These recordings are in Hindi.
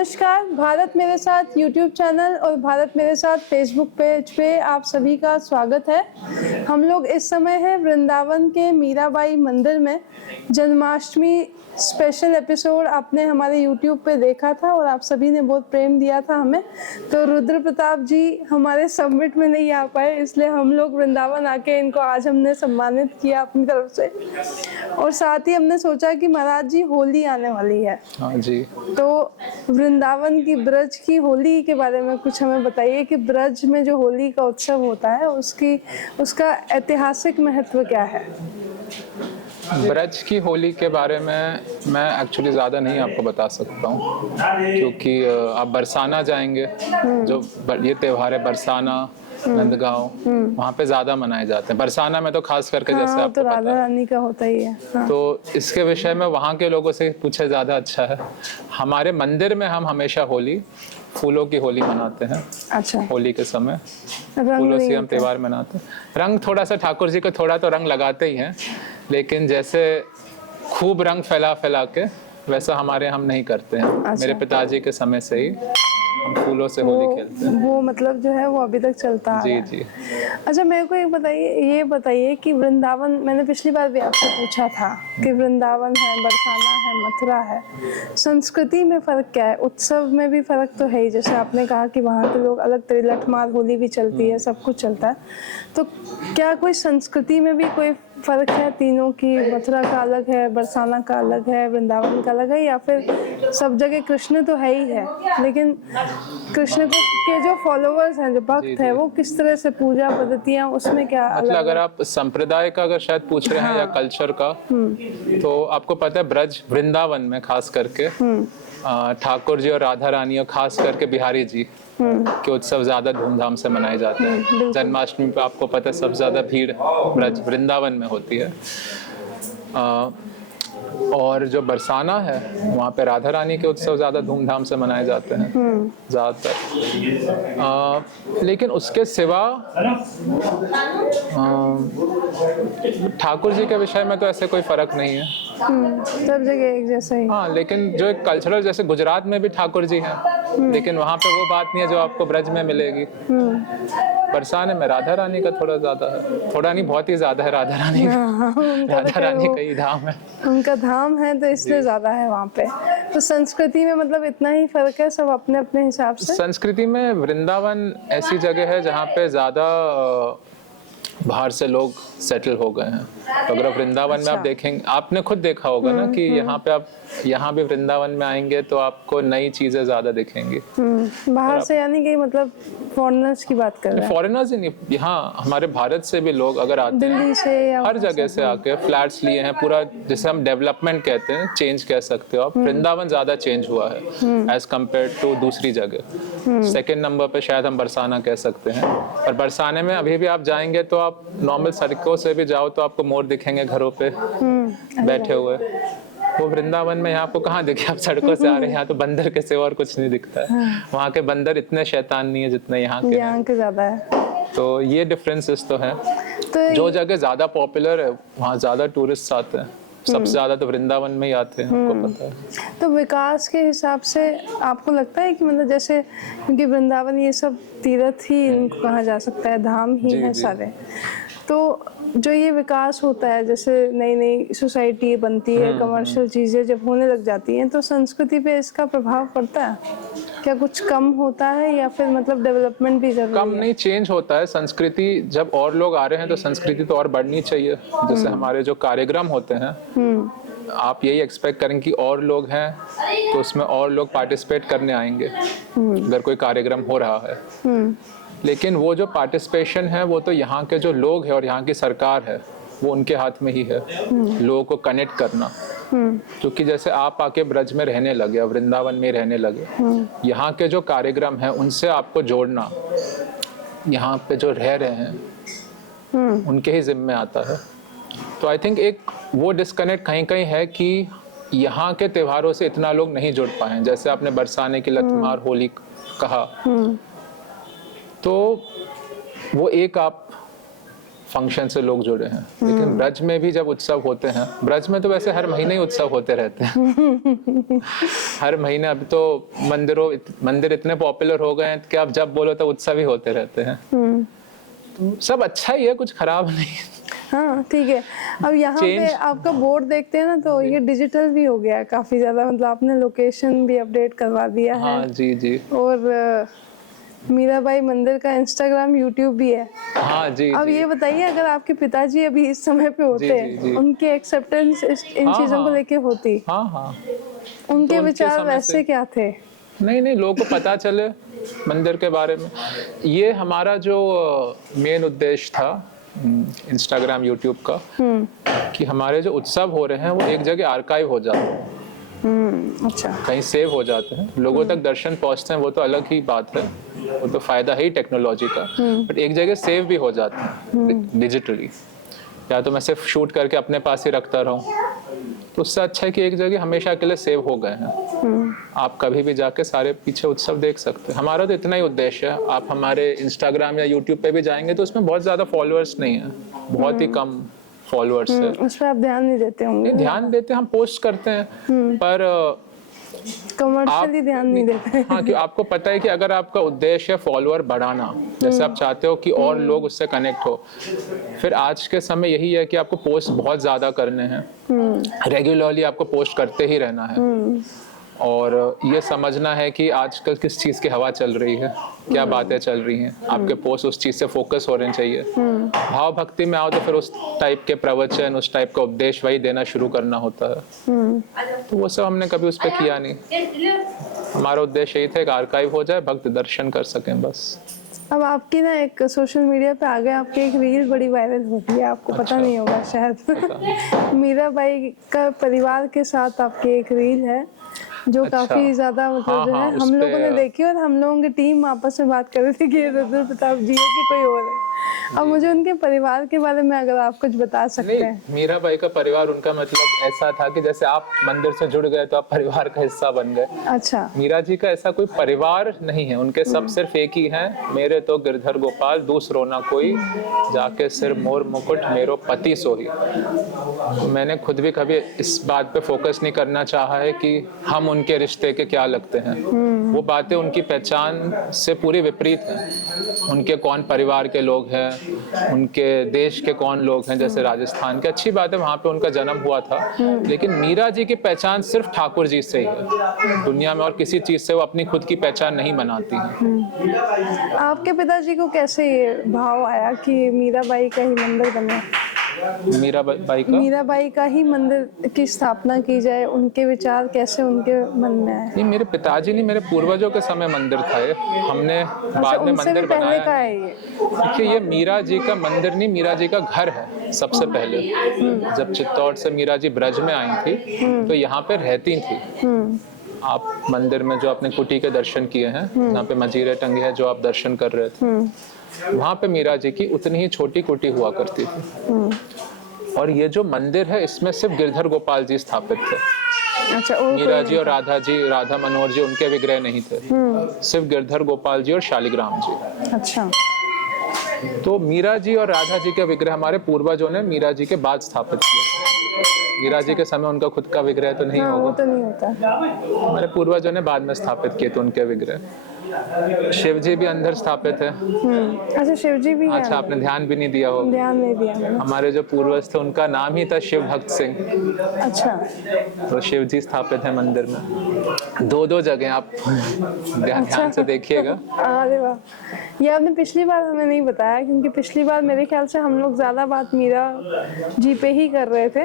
नमस्कार। भारत मेरे साथ यूट्यूब चैनल और भारत मेरे साथ फेसबुक पेज पे आप सभी का स्वागत है। हम लोग इस समय हैं वृंदावन के मीराबाई मंदिर में। जन्माष्टमी स्पेशल एपिसोड आपने हमारे यूट्यूब पे देखा था और आप सभी ने बहुत प्रेम दिया था हमें। तो रुद्र प्रताप जी हमारे समिट में नहीं आ पाए, इसलिए हम लोग वृंदावन आके इनको आज हमने सम्मानित किया अपनी तरफ से। और साथ ही हमने सोचा कि महाराज जी होली आने वाली है। हाँ जी। तो वृंदावन की ब्रज की होली के बारे में कुछ हमें बताइए कि ब्रज में जो होली का उत्सव होता है उसका ऐतिहासिक महत्व क्या है। ब्रज की होली के बारे में मैं एक्चुअली ज़्यादा नहीं आपको बता सकता हूँ, क्योंकि आप बरसाना जाएंगे, जो ये त्यौहार है बरसाना, नंदगांव, वहाँ पे ज़्यादा मनाए जाते हैं। बरसाना में तो खास करके जैसे आपको तो पता राधा रानी का होता ही है। हाँ। तो इसके विषय में वहाँ के लोगों से पूछे ज़्यादा अच्छा है। हमारे मंदिर में हम हमेशा होली फूलों की होली मनाते हैं। अच्छा। होली के समय फूलों से हम त्यौहार मनाते हैं। रंग थोड़ा सा ठाकुर जी को थोड़ा तो रंग लगाते ही हैं, लेकिन जैसे खूब रंग फैला फैला के वैसा हमारे हम नहीं करते हैं। अच्छा। मेरे पिताजी के समय से ही हम फूलों से होली खेलते हैं। वो मतलब जो है वो अभी तक चलता आ रहा है। जी। अच्छा, मेरे को ये बताइए कि वृंदावन, मैंने पिछली बार भी आपसे पूछा था कि वृंदावन है, बरसाना है, मथुरा है, संस्कृति में फर्क क्या है? उत्सव में भी फर्क तो है ही, जैसे आपने कहा कि वहाँ के लोग अलग तरीके, लठमार होली भी चलती है, सब कुछ चलता है। तो क्या कोई संस्कृति में भी कोई फर्क है तीनों की? मथुरा का अलग है, बरसाना का अलग है, वृंदावन का अलग है, या फिर सब जगह कृष्ण तो है ही है, लेकिन कृष्ण के जो फॉलोअर्स हैं, जो भक्त हैं, वो किस तरह से पूजा पद्धतियाँ, उसमें क्या मतलब अगर आप संप्रदाय का अगर शायद पूछ रहे हैं या कल्चर का, तो आपको पता है ब्रज वृंदावन में खास करके ठाकुर जी और राधा रानी और खास करके बिहारी जी के उत्सव ज्यादा धूमधाम से मनाए जाते हैं। जन्माष्टमी पे आपको पता है सबसे ज्यादा भीड़ ब्रज वृंदावन में होती है। और जो बरसाना है वहाँ पे राधा रानी के उत्सव ज़्यादा धूमधाम से मनाए जाते हैं ज़्यादातर। लेकिन उसके सिवा ठाकुर जी के विषय में तो ऐसे कोई फर्क नहीं है, सब जगह एक जैसा ही। हाँ, लेकिन जो एक कल्चरल, जैसे गुजरात में भी ठाकुर जी हैं, लेकिन वहाँ पे वो बात नहीं है जो आपको ब्रज में मिलेगी। बरसाने में राधा रानी का थोड़ा ज्यादा है, थोड़ा नहीं बहुत ही ज्यादा है राधा रानी का। राधा रानी का ही धाम है, उनका धाम है, तो इसलिए ज्यादा है वहाँ पे। तो संस्कृति में मतलब इतना ही फर्क है, सब अपने अपने हिसाब से। संस्कृति में वृंदावन ऐसी जगह है जहाँ पे ज्यादा बाहर से लोग सेटल हो गए हैं। तो अगर वृंदावन में आप देखेंगे, आपने खुद देखा होगा ना कि यहाँ पे आप यहाँ भी वृंदावन में आएंगे तो आपको नई चीजें ज्यादा दिखेंगी। बाहर से, यानी कि मतलब फॉरेनर्स की बात कर रहे हैं? फॉरेनर्स ही नहीं, यहाँ हमारे भारत से भी लोग अगर आते हैं, दिल्ली से या हर जगह से आके फ्लैट्स लिए हैं, पूरा जिसे हम डेवलपमेंट कहते हैं, चेंज कह सकते हो आप। वृंदावन ज्यादा चेंज हुआ है एज कम्पेयर टू दूसरी जगह। सेकेंड नंबर पे शायद हम बरसाना कह सकते हैं। और बरसाने में अभी भी आप जाएंगे तो आप नॉर्मल सड़कों से भी जाओ तो आपको मोर दिखेंगे घरों पे बैठे हुए। वो वृंदावन में यहाँ आपको कहाँ दिखे? आप सड़कों से आ रहे हैं, यहाँ तो बंदर के सिवा और कुछ नहीं दिखता है। वहाँ के बंदर इतने शैतान नहीं है जितने यहाँ के ज्यादा है। तो ये डिफरेंसेस तो है। तो जो जगह ज्यादा पॉपुलर है वहाँ ज्यादा टूरिस्ट आते हैं, सबसे ज्यादा तो वृंदावन में ही आते हैं, आपको पता है। तो विकास के हिसाब से आपको लगता है कि मतलब जैसे, क्योंकि वृंदावन ये सब तीर्थ ही इनको कहा जा सकता है, धाम ही है सारे, तो जो ये विकास होता है, जैसे नई नई सोसाइटी बनती है, कमर्शियल चीजें जब होने लग जाती हैं, तो संस्कृति पे इसका प्रभाव पड़ता है क्या? कुछ कम होता है या फिर मतलब डेवलपमेंट भी जरूरी है? कम नहीं, चेंज होता है। संस्कृति जब और लोग आ रहे हैं तो संस्कृति तो और बढ़नी चाहिए। जैसे हमारे जो कार्यक्रम होते हैं, आप यही एक्सपेक्ट करें कि और लोग हैं तो उसमें और लोग पार्टिसिपेट करने आएंगे अगर कोई कार्यक्रम हो रहा है। लेकिन वो जो पार्टिसिपेशन है वो तो यहाँ के जो लोग हैं और यहाँ की सरकार है, वो उनके हाथ में ही है, लोगों को कनेक्ट करना। क्योंकि जैसे आप आके ब्रज में रहने लगे, वृंदावन में रहने लगे, यहाँ के जो कार्यक्रम हैं उनसे आपको जोड़ना, यहाँ पे जो रह रहे हैं उनके ही जिम्मे आता है। तो आई थिंक एक वो डिस्कनेक्ट कहीं कहीं है कि यहाँ के त्योहारों से इतना लोग नहीं जुड़ पाए। जैसे आपने बरसाने की लठमार होली कहा, तो वो एक आप फंक्शन से लोग जुड़े हैं, लेकिन ब्रज में भी जब उत्सव होते हैं, ब्रज में तो वैसे हर महीने ही उत्सव होते रहते हैं हर महीने। अब तो मंदिर इतने पॉपुलर हो गए हैं कि आप जब बोलो तो उत्सव ही होते रहते हैं। तो सब अच्छा ही है, कुछ खराब नहीं। हाँ ठीक है। अब यहाँ पे आपका बोर्ड देखते हैं ना, तो ये डिजिटल भी हो गया है काफी ज्यादा, मतलब आपने लोकेशन भी अपडेट करवा दिया है। हाँ जी जी। और मीराबाई मंदिर का इंस्टाग्राम, यूट्यूब भी है। हाँ जी अब जी। ये बताइए, अगर आपके पिताजी अभी इस समय पे होते, जी, जी। उनकी एक्सेप्टेंस इन हाँ, चीजों को हाँ। लेके होती, हाँ हाँ। उनके तो विचार समय वैसे से क्या थे? नहीं, लोगों को पता चले मंदिर के बारे में। ये हमारा जो मेन उद्देश्य था इंस्टाग्राम यूट्यूब का, कि हमारे जो उत्सव हो रहे हैं वो एक जगह आर्काइव हो जाते हैं, अच्छा। कहीं सेव हो जाते हैं, लोगों तक दर्शन पहुंचते हैं, वो तो अलग ही बात है, वो तो फायदा है ही टेक्नोलॉजी का। बट एक जगह सेव भी हो जाते हैं डिजिटली, या तो मैं सिर्फ शूट करके अपने पास ही रखता रहूं, तो उससे अच्छा है कि एक जगह हमेशा के लिए सेव हो गए हैं। आप कभी भी जाके सारे पीछे उत्सव देख सकते हैं। हमारा तो इतना ही उद्देश्य है। आप हमारे इंस्टाग्राम या यूट्यूब पे भी जाएंगे तो उसमें बहुत ज़्यादा फॉलोअर्स नहीं है, बहुत ही कम फॉलोअर्स है। उस पर आप ध्यान नहीं देते होंगे? नहीं, ध्यान देते, हम पोस्ट करते हैं, पर कमर्शियली ध्यान नहीं देते। हाँ, कि आपको पता है कि अगर आपका उद्देश्य है फॉलोअर बढ़ाना, जैसे आप चाहते हो कि और लोग उससे कनेक्ट हो, फिर आज के समय यही है कि आपको पोस्ट बहुत ज़्यादा करने हैं, रेगुलरली आपको पोस्ट करते ही रहना है, और ये समझना है कि आजकल किस चीज़ की हवा चल रही है, क्या बातें चल रही हैं, आपके पोस्ट उस चीज़ से फोकस होने चाहिए। भाव भक्ति में आओ तो फिर उस टाइप के प्रवचन, उस टाइप का उपदेश वही देना शुरू करना होता है। तो वो सब हमने कभी उस पर किया नहीं। हमारा उद्देश्य यही था कि आर्काइव हो जाए, भक्त दर्शन कर सकें, बस। अब आपकी ना एक सोशल मीडिया पे आ गए, आपकी एक रील बड़ी वायरल हो रही है, आपको पता नहीं होगा शायद। मीराबाई का परिवार के साथ आपकी एक रील है जो काफी ज्यादा मतलब जो है हम लोगों ने देखी, और हम लोगों की टीम आपस में बात कर रही थी कि रुद्र प्रताप जी है कि कोई और है। अब मुझे उनके परिवार के बारे में अगर आप कुछ बता सकते हैं। मीराबाई का परिवार, उनका मतलब ऐसा था कि जैसे आप मंदिर से जुड़ गए तो आप परिवार का हिस्सा बन गए। अच्छा। मीरा जी का ऐसा कोई परिवार नहीं है, उनके सब सिर्फ एक ही हैं, मेरे तो गिरधर गोपाल दूसरो ना कोई, जाके सिर मोर मुकुट मेरो पति सोही। मैंने खुद भी कभी इस बात पे फोकस नहीं करना चाहा है कि हम उनके रिश्ते के क्या लगते हैं। वो बातें उनकी पहचान से पूरी विपरीत हैं। उनके कौन परिवार के लोग हैं, उनके देश के कौन लोग हैं, जैसे राजस्थान के, अच्छी बात है वहाँ पे उनका जन्म हुआ था, लेकिन मीरा जी की पहचान सिर्फ ठाकुर जी से ही है। दुनिया में और किसी चीज से वो अपनी खुद की पहचान नहीं बनाती हैं। आपके पिताजी को कैसे ये भाव आया कि मीराबाई का ही मंदिर बने? मीराबाई का ही मंदिर की स्थापना की जाए, उनके विचार कैसे उनके मन में आए? नहीं, मेरे पिताजी नहीं, मेरे पूर्वजों के समय मंदिर था ये, हमने बाद में मंदिर बनाया है। देखिए, ये मीरा जी का मंदिर नहीं, मीरा जी का घर है। सबसे पहले जब चित्तौड़ से मीरा जी ब्रज में आई थी तो यहाँ पे रहती थी। आप मंदिर में जो अपने कुटी के दर्शन किए हैं, यहाँ पे मंजीरे टंगे हैं जो आप दर्शन कर रहे थे, वहाँ पे मीरा जी की उतनी ही छोटी कुटी हुआ करती थी। और ये जो मंदिर है इसमें सिर्फ गिरधर गोपाल जी स्थापित थे। अच्छा, मीरा जी और राधा मनोहर जी उनके विग्रह नहीं थे, सिर्फ गिरधर गोपाल जी और शालिग्राम जी। अच्छा। तो मीरा जी और राधा जी के विग्रह हमारे पूर्वजों ने मीरा जी के बाद स्थापित किए। मीरा जी के समय उनका खुद का विग्रह तो नहीं होगा, तो नहीं होता। हमारे पूर्वजों ने बाद में स्थापित किए थे उनके विग्रह। शिव जी भी अंदर स्थापित है। अच्छा, शिव जी भी है। अच्छा, आपने ध्यान भी नहीं दिया होगा। ध्यान नहीं दिया मैंने। हमारे जो पूर्वज थे उनका नाम ही था शिव भक्त सिंह। अच्छा। तो शिव जी स्थापित है मंदिर में। दो जगह आप ध्यान से देखिएगा। अरे वाह, ये आपने पिछली बार हमें नहीं बताया, क्योंकि पिछली बार मेरे ख्याल से हम लोग ज्यादा बात मीरा जी पे ही कर रहे थे।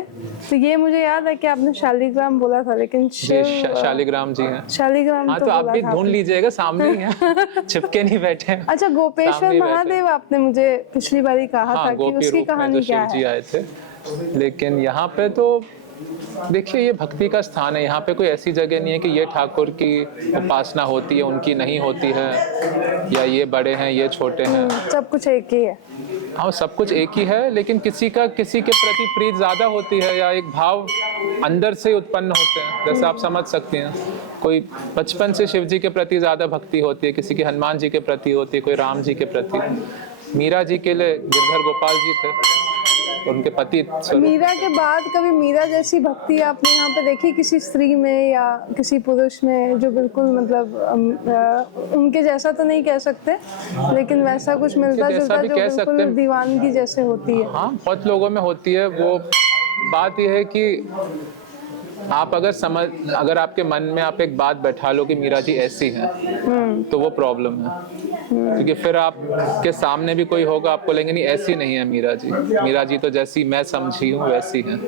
तो ये मुझे याद है कि आपने शालिग्राम बोला था, लेकिन शालिग्राम जी हैं। शालिग्राम तो आप भी ढूंढ लीजिएगा, सामने ही है, चिपके नहीं बैठे। अच्छा, गोपेश्वर महादेव आपने मुझे पिछली बार ही कहा था कि उसकी कहानी क्या है? शिव जी आए थे, लेकिन यहाँ पे तो देखिए ये भक्ति का स्थान है। यहाँ पे कोई ऐसी जगह नहीं है कि ये ठाकुर की उपासना होती है, उनकी नहीं होती है, या ये बड़े हैं ये छोटे हैं। सब कुछ एक ही है। हाँ, सब कुछ एक ही है, लेकिन किसी के प्रति प्रीत ज्यादा होती है, या एक भाव अंदर से उत्पन्न होते हैं। जैसे आप समझ सकते हैं, कोई बचपन से शिव जी के प्रति ज्यादा भक्ति होती है, किसी की हनुमान जी के प्रति होती है, कोई राम जी के प्रति। मीरा जी के लिए गिरधर गोपाल जी थे, उनके पति स्वरूप। मीरा के बाद कभी मीरा जैसी भक्ति आपने यहाँ पे देखी किसी स्त्री में या किसी पुरुष में, जो बिल्कुल मतलब उनके जैसा तो नहीं कह सकते, लेकिन वैसा कुछ मिलता जुलता जो बिल्कुल दीवानगी जैसे होती है? हाँ, बहुत लोगों में होती है वो। बात यह है कि आप अगर आपके मन में आप एक बात बैठा लो कि मीरा जी ऐसी हैं, तो वो प्रॉब्लम है। क्योंकि फिर आपके सामने भी कोई होगा, आपको लेंगे नहीं ऐसी नहीं है मीरा जी, मीरा जी तो जैसी मैं समझी हूँ वैसी हैं।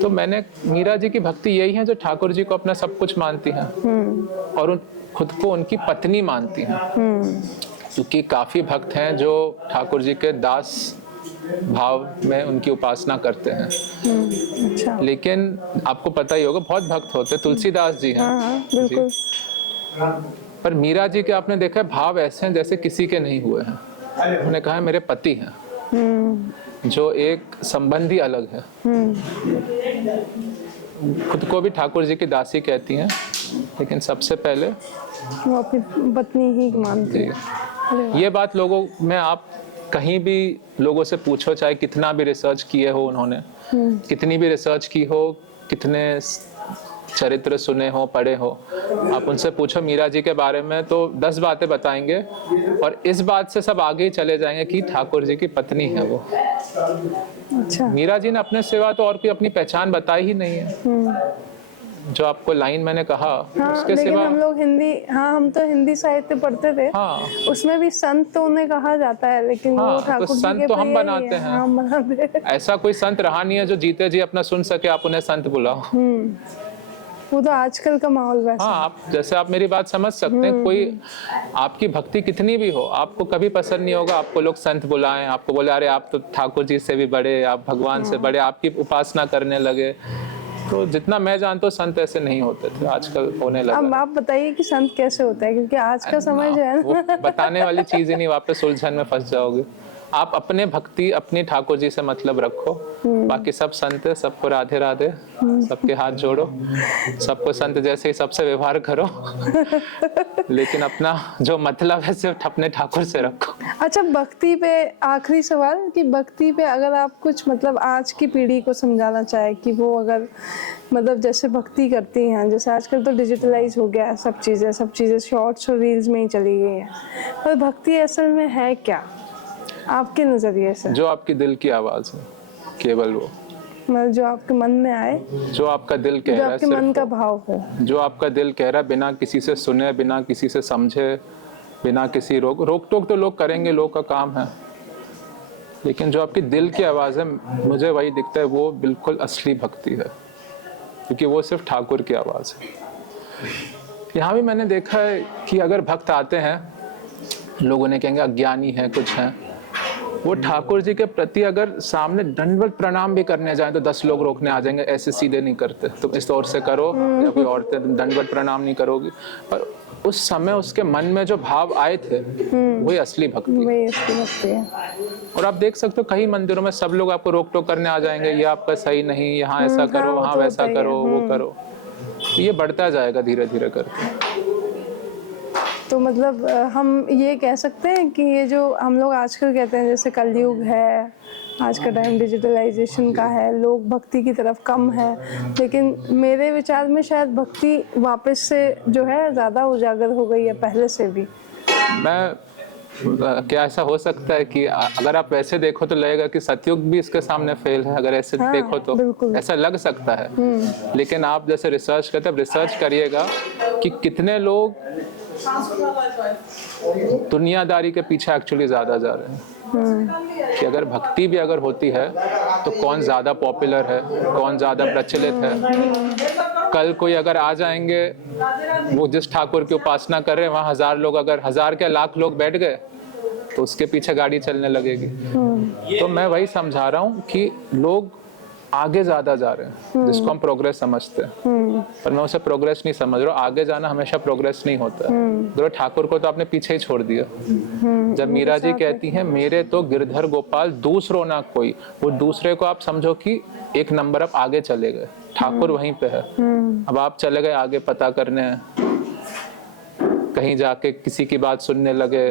तो मीरा जी की भक्ति यही है जो ठाकुर जी को अपना सब कुछ मानती हैं और खुद को उनकी पत्नी मानती हैं। क्योंकि काफी भक्त हैं जो ठाकुर जी के दास भाव में उनकी उपासना करते हैं। अच्छा। लेकिन आपको पता ही होगा बहुत भक्त होते हैं, तुलसीदास जी हैं। हाँ, बिल्कुल। पर मीरा जी के आपने देखा है भाव ऐसे हैं जैसे किसी के नहीं हुए हैं। उन्होंने कहा है मेरे पति हैं, जो एक संबंधी अलग है। खुद को भी ठाकुर जी की दासी कहती हैं, लेकिन सबसे पहले वो अपनी पत्नी ही मानती है। ये बात लोगों में आप कहीं भी लोगों से पूछो, चाहे कितना भी रिसर्च किए हो उन्होंने, कितनी भी रिसर्च की हो, कितने चरित्र सुने हो, पढ़े हो, आप उनसे पूछो मीरा जी के बारे में तो 10 बातें बताएंगे और इस बात से सब आगे ही चले जाएंगे कि ठाकुर जी की पत्नी है वो। अच्छा। मीरा जी ने अपने सिवा तो और कोई अपनी पहचान बताई ही नहीं है। जो आपको लाइन मैंने कहा, हाँ, उसके लेकिन सिवा हम लोग हम तो हिंदी साहित्य पढ़ते थे। हाँ, उसमें भी संत तो उन्हें कहा जाता है, लेकिन हाँ, वो ठाकुर तो जी संत के तो हम प्रिय ही बनाते हैं। हम बनाते हैं। ऐसा कोई संत रहा नहीं है जो जीते जी अपना सुन सके, आप उन्हें संत बुलाओ। वो तो आजकल का माहौल वैसा। हाँ, आप मेरी बात समझ सकते हैं। कोई आपकी भक्ति कितनी भी हो, आपको कभी पसंद नहीं होगा आपको लोग संत बुलाएं, आपको बोले अरे आप तो ठाकुर जी से भी बड़े, आप भगवान से बड़े, आपकी उपासना करने लगे। तो जितना मैं जानता हूँ संत ऐसे नहीं होते थे, आजकल होने लगा। अब आप बताइए कि संत कैसे होता है, क्योंकि आज का समय जो है वो बताने वाली चीज ही नहीं, वापस उलझन में फंस जाओगे। आप अपने भक्ति अपनी ठाकुर जी से मतलब रखो, बाकी सब संत है, सबको राधे राधे, सबके हाथ जोड़ो, सबको संत जैसे ही सबसे व्यवहार करो, लेकिन अपना जो मतलब है सिर्फ अपने ठाकुर से रखो। अच्छा, भक्ति पे आखिरी सवाल कि भक्ति पे अगर आप कुछ मतलब आज की पीढ़ी को समझाना चाहे कि वो अगर मतलब जैसे भक्ति करती हैं, जैसे आजकल तो डिजिटलाइज हो गया है सब चीज़ें शॉर्ट्स और रील्स में ही चली गई हैं, पर भक्ति असल में है क्या आपके नज़रिए से? जो आपकी दिल की आवाज़ है, केवल वो, मतलब जो आपके मन में आए, जो आपका दिल कह रहा है, आपके मन का भाव हो, जो आपका दिल कह रहा है, बिना किसी से सुने, बिना किसी से समझे, बिना किसी रोक टोक तो लोग करेंगे, लोग का काम है, लेकिन जो आपकी दिल की आवाज़ है, मुझे वही दिखता है वो बिल्कुल असली भक्ति है, क्योंकि वो सिर्फ ठाकुर की आवाज़ है। यहाँ भी मैंने देखा है कि अगर भक्त आते हैं, लोगों ने कहेंगे अज्ञानी है, कुछ है, वो ठाकुर जी के प्रति अगर सामने दंडवत प्रणाम भी करने जाए तो 10 लोग रोकने आ जाएंगे, ऐसे सीधे नहीं करते, तुम इस ओर से करो, या कोई औरतें दंडवत प्रणाम नहीं करोगी। पर उस समय उसके मन में जो भाव आए थे वही असली भक्ति है। और आप देख सकते हो कई मंदिरों में सब लोग आपको रोक टोक करने आ जाएंगे, ये आपका सही नहीं, यहाँ ऐसा करो, वहाँ वैसा करो, वो करो, तो ये बढ़ता जाएगा धीरे धीरे करके। तो मतलब हम ये कह सकते हैं कि ये जो हम लोग आजकल कहते हैं जैसे कलयुग है, आज का टाइम डिजिटलाइजेशन का है, लोग भक्ति की तरफ कम है, लेकिन मेरे विचार में शायद भक्ति वापस से जो है ज़्यादा उजागर हो गई है पहले से भी। क्या ऐसा हो सकता है कि अगर आप वैसे देखो तो लगेगा कि सतयुग भी इसके सामने फेल है, अगर ऐसे देखो तो ऐसा लग सकता है। लेकिन आप जैसे रिसर्च करते हैं, रिसर्च करिएगा कि कितने लोग दुनियादारी के पीछे एक्चुअली ज्यादा जा रहे हैं, कि अगर भक्ति भी अगर होती है तो कौन ज्यादा पॉपुलर है, कौन ज्यादा प्रचलित है। कल कोई अगर आ जाएंगे, वो जिस ठाकुर की उपासना कर रहे हैं वहाँ 1000 लोग, अगर 1000 के लाख लोग बैठ गए तो उसके पीछे गाड़ी चलने लगेगी। तो मैं वही समझा रहा हूँ कि लोग आगे ज्यादा जा रहे हैं, जिसको हम प्रोग्रेस समझते हैं, पर मैं उसे प्रोग्रेस नहीं समझ रहा हूँ। आगे जाना हमेशा प्रोग्रेस नहीं होता है। ठाकुर को तो आपने पीछे ही छोड़ दिया। जब मीरा जी कहती हैं मेरे तो गिरधर गोपाल दूसरो ना कोई, वो दूसरे को आप समझो कि एक नंबर आप आगे चले गए, ठाकुर वहीं पे है, अब आप चले गए आगे पता करने। कहीं जाके किसी की बात सुनने लगे,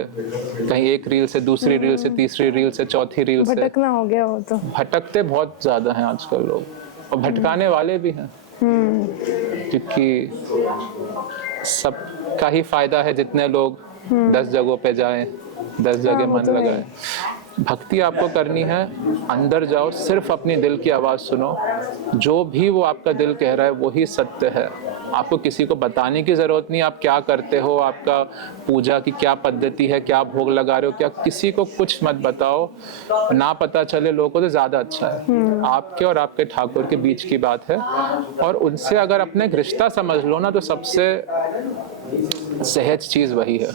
कहीं एक रील से दूसरी रील से तीसरी रील से चौथी रील से। भटकना हो गया वो तो। भटकते बहुत ज्यादा हैं आजकल लोग, और भटकाने वाले भी हैं, क्योंकि सबका ही फायदा है जितने लोग 10 जगहों पे जाएं, 10 जगह वो मन तो है। लगाएं। भक्ति आपको करनी है, अंदर जाओ, सिर्फ अपनी दिल की आवाज सुनो, जो भी वो आपका दिल कह रहा है वही सत्य है। आपको किसी को बताने की जरूरत नहीं आप क्या करते हो, आपका पूजा की क्या पद्धति है, क्या भोग लगा रहे हो, क्या, किसी को कुछ मत बताओ। ना पता चले लोगों को तो ज्यादा अच्छा है। आपके और आपके ठाकुर के बीच की बात है, और उनसे अगर अपने एक रिश्ता समझ लो ना, तो सबसे सहज चीज वही है।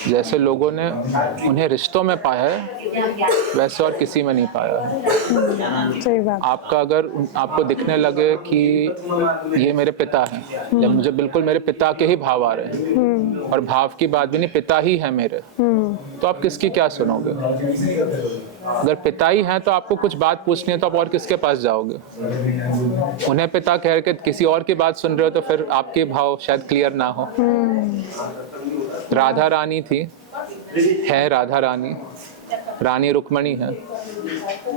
जैसे लोगों ने उन्हें रिश्तों में पाया है, वैसे और किसी में नहीं पाया है। सही बात। आपका अगर आपको दिखने लगे कि ये मेरे पिता हैं, या मुझे बिल्कुल मेरे पिता के ही भाव आ रहे हैं, और भाव की बात भी नहीं, पिता ही है मेरे, तो आप किसकी क्या सुनोगे? अगर पिता ही हैं तो आपको कुछ बात पूछनी है तो आप और किसके पास जाओगे? उन्हें पिता कह के किसी और की बात सुन रहे हो तो फिर आपके भाव शायद क्लियर ना हो। राधा रानी थी, है राधा रानी, रानी रुक्मणी है,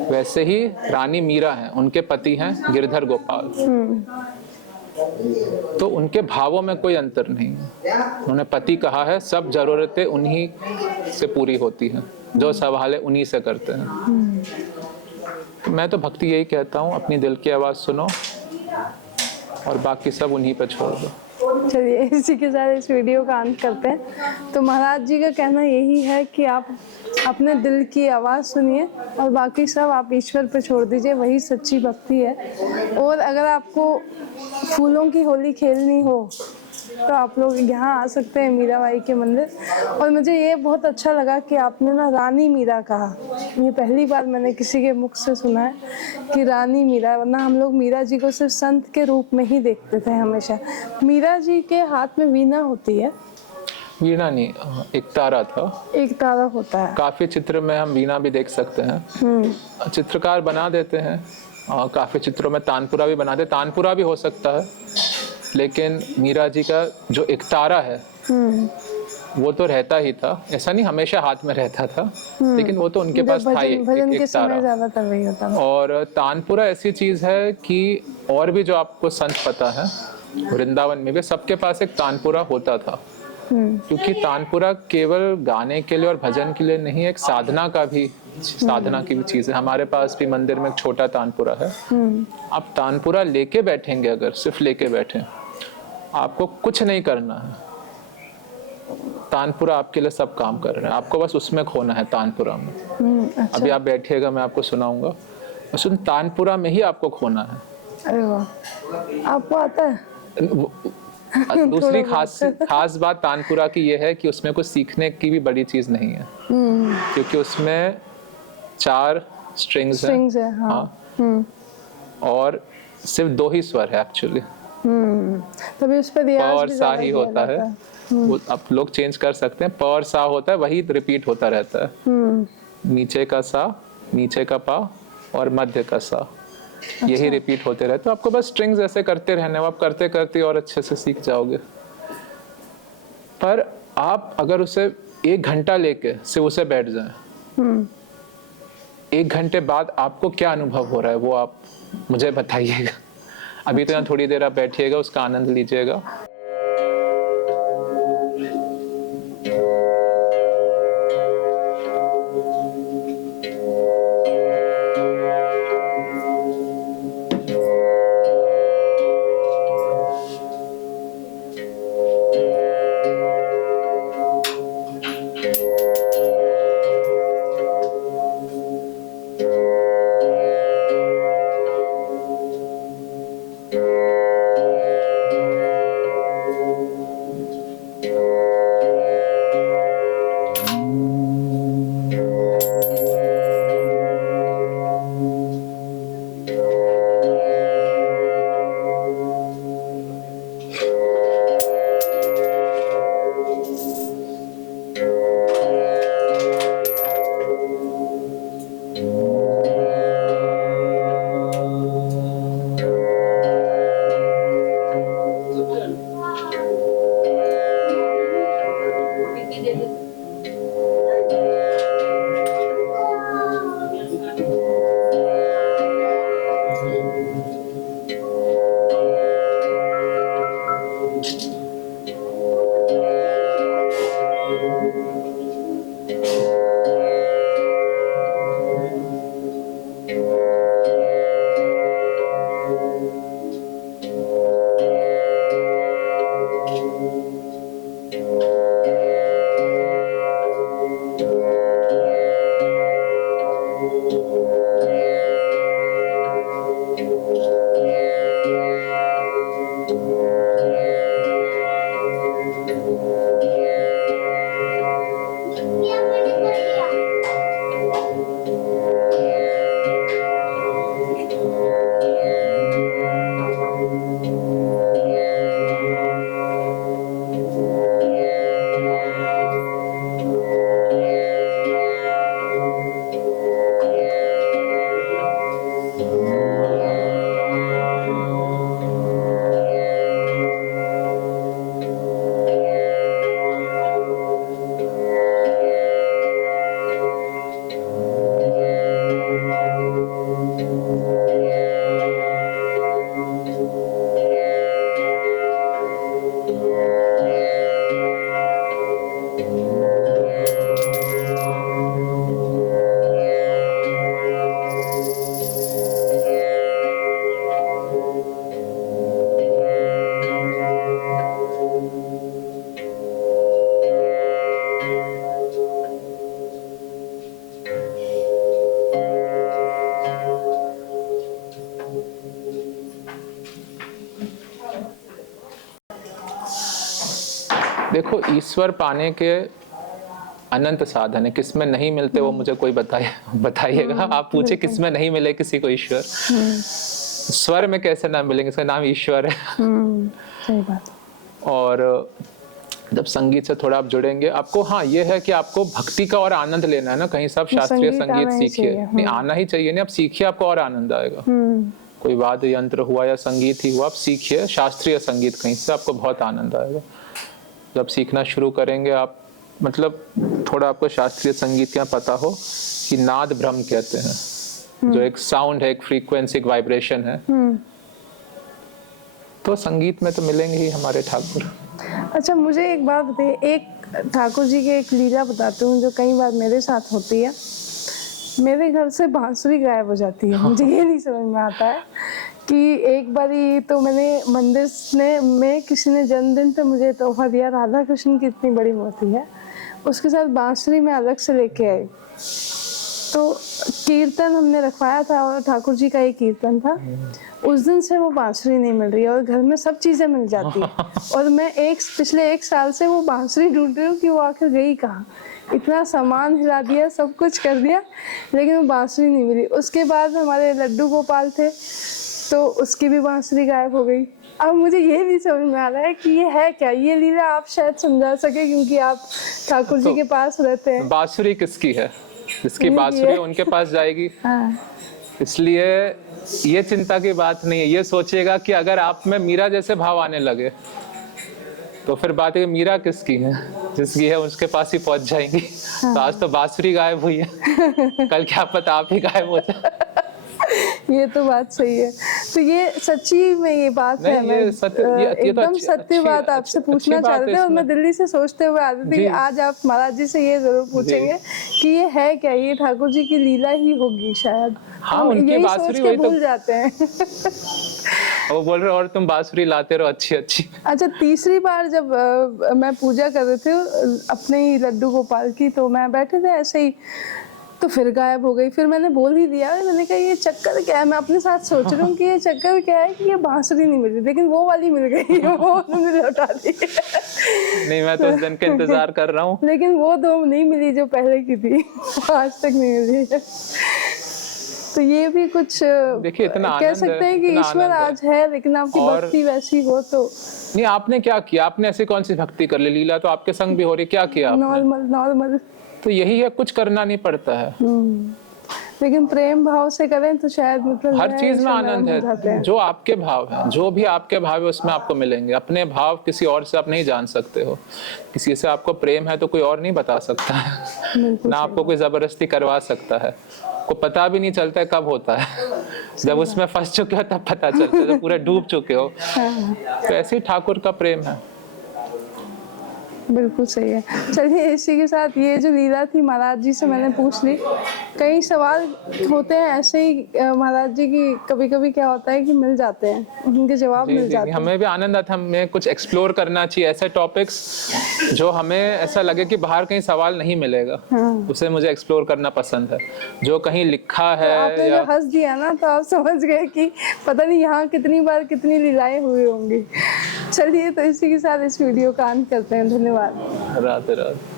वैसे ही रानी मीरा है, उनके पति हैं गिरधर गोपाल। तो उनके भावों में कोई अंतर नहीं है। उन्होंने पति कहा है, सब जरूरतें उन्हीं से पूरी होती हैं, जो सवाल है उन्हीं से करते हैं। तो मैं तो भक्ति यही कहता हूँ, अपनी दिल की आवाज सुनो और बाकी सब उन्हीं पे छोड़ दो। चलिए इसी के साथ इस वीडियो का अंत करते हैं। तो महाराज जी का कहना यही है कि आप अपने दिल की आवाज़ सुनिए और बाकी सब आप ईश्वर पे छोड़ दीजिए, वही सच्ची भक्ति है। और अगर आपको फूलों की होली खेलनी हो तो आप लोग यहाँ आ सकते हैं मीराबाई के मंदिर। और मुझे ये बहुत अच्छा लगा कि आपने ना रानी मीरा कहा, ये पहली बार मैंने किसी के मुख से सुना है कि रानी मीरा, वरना हम लोग मीरा जी को सिर्फ संत के रूप में ही देखते थे हमेशा। मीरा जी के हाथ में वीणा होती है? वीणा नहीं, एक तारा था। एक तारा होता है। काफी चित्र में हम वीणा भी देख सकते हैं, चित्रकार बना देते हैं। काफी चित्रों में तानपुरा भी बनाते, तानपुरा भी हो सकता है, लेकिन मीरा जी का जो एक तारा है वो तो रहता ही था। ऐसा नहीं हमेशा हाथ में रहता था, लेकिन वो तो उनके पास था ही, भजन के एक तारा। समय ज्यादातर वही होता है। और तानपुरा ऐसी चीज है कि और भी जो आपको संत पता है, वृंदावन में भी सबके पास एक तानपुरा होता था। क्योंकि तानपुरा केवल गाने के लिए और भजन के लिए नहीं, एक साधना का भी, साधना की भी चीज है। हमारे पास भी मंदिर में एक छोटा तानपुरा है। आप तानपुरा लेके बैठेंगे, अगर सिर्फ लेके बैठे, आपको कुछ नहीं करना है, तानपुरा आपके लिए सब काम कर रहे हैं, आपको बस उसमें खोना है, तानपुरा में। अच्छा। अभी आप बैठिएगा, मैं आपको सुनाऊंगा, बस उन तानपुरा में ही आपको खोना है। अरे वाह, आपको आता है? दूसरी खास बात तानपुरा की यह है कि उसमें कुछ सीखने की भी बड़ी चीज नहीं है, क्योंकि उसमें 4 स्ट्रिंग्स हैं। हाँ। और सिर्फ 2 ही स्वर है एक्चुअली। तभी उस पर रियाज और भी सा ज्यादा ही किया होता है, जाता वो आप लोग चेंज कर सकते हैं। प और सा होता है, वही रिपीट होता रहता है। नीचे का सा, नीचे का पा और मध्य का सा, यही रिपीट होते रहते। तो आपको बस स्ट्रिंग्स ऐसे करते रहने, आप करते करते और अच्छे से सीख जाओगे। पर आप अगर उसे 1 घंटा लेके सिर्फ उसे बैठ जाएं, 1 घंटे बाद आपको क्या अनुभव हो रहा है वो आप मुझे बताइएगा। अभी तो यहाँ थोड़ी देर आप बैठिएगा, उसका आनंद लीजिएगा। देखो, ईश्वर पाने के अनंत साधन है, किसमें नहीं मिलते वो मुझे कोई बताइएगा। आप पूछे किसमें नहीं मिले किसी को ईश्वर, स्वर में कैसे नाम मिलेंगे, इसका नाम ईश्वर है। सही बात। और जब संगीत से थोड़ा आप जुड़ेंगे, आपको हाँ ये है कि आपको भक्ति का और आनंद लेना है ना, कहीं से आप शास्त्रीय संगीत सीखिए, नहीं आना ही चाहिए, नहीं आप सीखिए, आपको और आनंद आएगा। कोई वाद्य यंत्र हुआ या संगीत ही हुआ, आप सीखिए शास्त्रीय संगीत, कहीं से आपको बहुत आनंद आएगा। जब सीखना शुरू करेंगे आप, मतलब थोड़ा आपको शास्त्रीय संगीत का पता हो कि नाद ब्रह्म कहते हैं, जो एक साउंड है, एक फ्रीक्वेंसी, एक वाइब्रेशन है, तो संगीत में तो मिलेंगे ही हमारे ठाकुर। अच्छा, मुझे एक बात बताइए, एक ठाकुर जी की एक लीला बताती हूँ जो कई बार मेरे साथ होती है। मेरे घर से बांसुरी गायब हो जाती है, मुझे ये नहीं समझ में आता है कि एक बारी तो मैंने मंदिर में किसी ने जन्मदिन पे मुझे तोहफा दिया, राधा कृष्ण की इतनी बड़ी मूर्ति है, उसके साथ बांसुरी में अलग से लेके आई। तो कीर्तन हमने रखवाया था और ठाकुर जी का ही कीर्तन था। उस दिन से वो बांसुरी नहीं मिल रही है और घर में सब चीजें मिल जाती है, और मैं पिछले 1 साल से वो बांसुरी ढूंढ रही हूँ कि वो आखिर गई कहाँ। इतना सामान हिला दिया, सब कुछ कर दिया, लेकिन वो बांसुरी नहीं मिली। उसके बाद हमारे लड्डू गोपाल थे, तो उसकी भी बांसुरी गायब हो गई। अब मुझे ये नहीं समझ में आ रहा है कि ये है क्या, ये लीला आप शायद समझा सके क्योंकि आप ठाकुर जी के पास रहते हैं। बांसुरी किसकी है? जिसकी बांसुरी उनके पास जाएगी। हाँ। इसलिए ये चिंता की बात नहीं है, ये सोचिएगा कि अगर आप में मीरा जैसे भाव आने लगे तो फिर बात है मीरा किसकी है, जिसकी है उसके पास ही पहुंच जाएंगी। तो आज तो बांसुरी गायब हुई है, कल क्या पता आप ही गायब हो जाए। ये तो बात सही है। तो ये सच्ची में ये बात है, मैं एकदम सत्य बात आपसे पूछना चाह रहे थे, और मैं दिल्ली से सोचते हुए आ रही थी कि आज आप महाराज जी से ये जरूर पूछेंगे कि ये है क्या, ये ठाकुर जी की लीला ही होगी शायद। हाँ, उनकी बांसुरी वही तो भूल जाते हैं। वो बोल रहे और तुम बांसुरी लाते रहो अच्छी अच्छी। अच्छा, तीसरी बार जब मैं पूजा कर रहे थे अपने ही लड्डू गोपाल की, तो मैं बैठे थे ऐसे ही, तो फिर गायब हो गई। फिर मैंने बोल ही दिया, मैंने कहा ये चक्कर क्या है, मैं अपने साथ सोच रही हूँ कि ये चक्कर क्या है कि ये बांसुरी नहीं मिल रही, लेकिन वो वाली मिल गई, वो उन्होंने लौटा दी। नहीं, मैं तो उस दिन का इंतजार कर रहा हूँ, लेकिन वो 2 नहीं मिली जो पहले की थी, आज तक नहीं मिली। तो ये भी कुछ देखिए, इतना कह सकते हैं कि ईश्वर आज है, लेकिन आपकी भक्ति वैसी हो तो। नहीं, आपने क्या किया, आपने ऐसी कौन सी भक्ति कर ली, लीला तो आपके संग भी हो रही, क्या किया आपने? नॉर्मल। तो यही है, कुछ करना नहीं पड़ता है, लेकिन प्रेम भाव से करें तो शायद मतलब हर चीज में आनंद है। जो आपके भाव है, जो भी आपके भाव है उसमें आपको मिलेंगे। अपने भाव किसी और से आप नहीं जान सकते हो। किसी से आपको प्रेम है तो कोई और नहीं बता सकता है, ना आपको कोई जबरदस्ती करवा सकता है। को पता भी नहीं चलता है कब होता है, जब उसमें फंस चुके हो तब पता चलता है, जब पूरे डूब चुके हो। तो ऐसे ही ठाकुर का प्रेम है। बिल्कुल सही है। चलिए, इसी के साथ ये जो लीला थी महाराज जी से मैंने पूछ ली। कई सवाल होते हैं ऐसे ही महाराज जी की, कभी कभी क्या होता है कि मिल जाते हैं, उनके जवाब मिल जाते हैं। हमें भी आनंद आता है, हमें कुछ एक्सप्लोर करना चाहिए, ऐसे टॉपिक्स जो हमें ऐसा लगे कि बाहर कहीं सवाल नहीं मिलेगा, उसे मुझे एक्सप्लोर करना पसंद है। जो कहीं लिखा है, तो आपने जो हंस दिया ना, तो आप समझ गए कि पता नहीं यहाँ कितनी बार कितनी लीलाएं हुई होंगी। चलिए, तो इसी के साथ इस वीडियो का अंत करते हैं। धन्यवाद। राधे राधे।